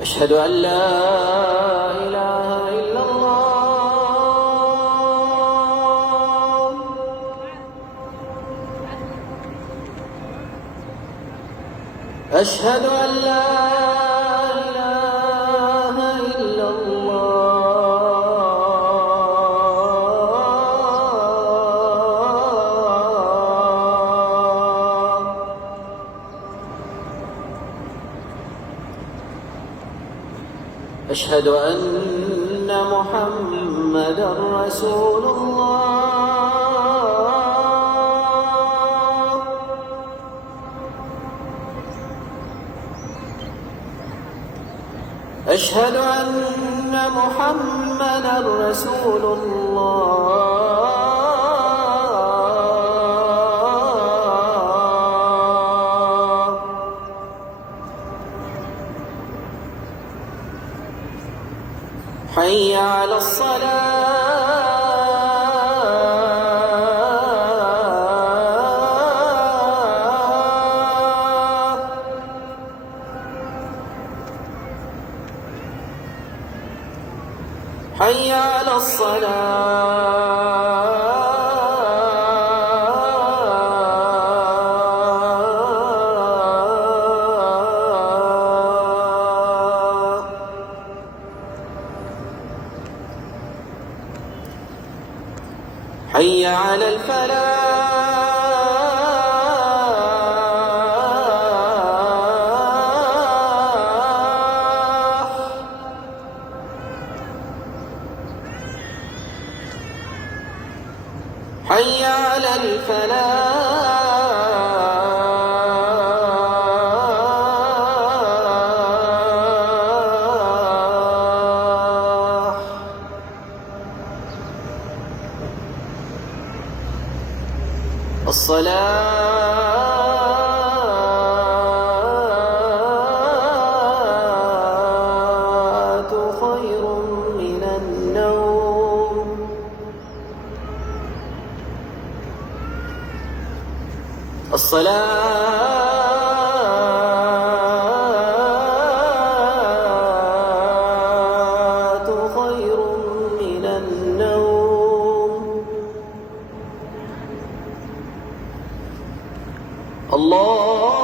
أشهد أن لا إله إلا الله. أشهد أن لا إله إلا الله. أشهد أن محمدًا رسول الله. أشهد أن محمدًا رسول الله. حي على الصلاة. حي على حي على الفلاح. حي على الفلاح. الصلاة خير من النوم. الصلاة خير من النوم. الله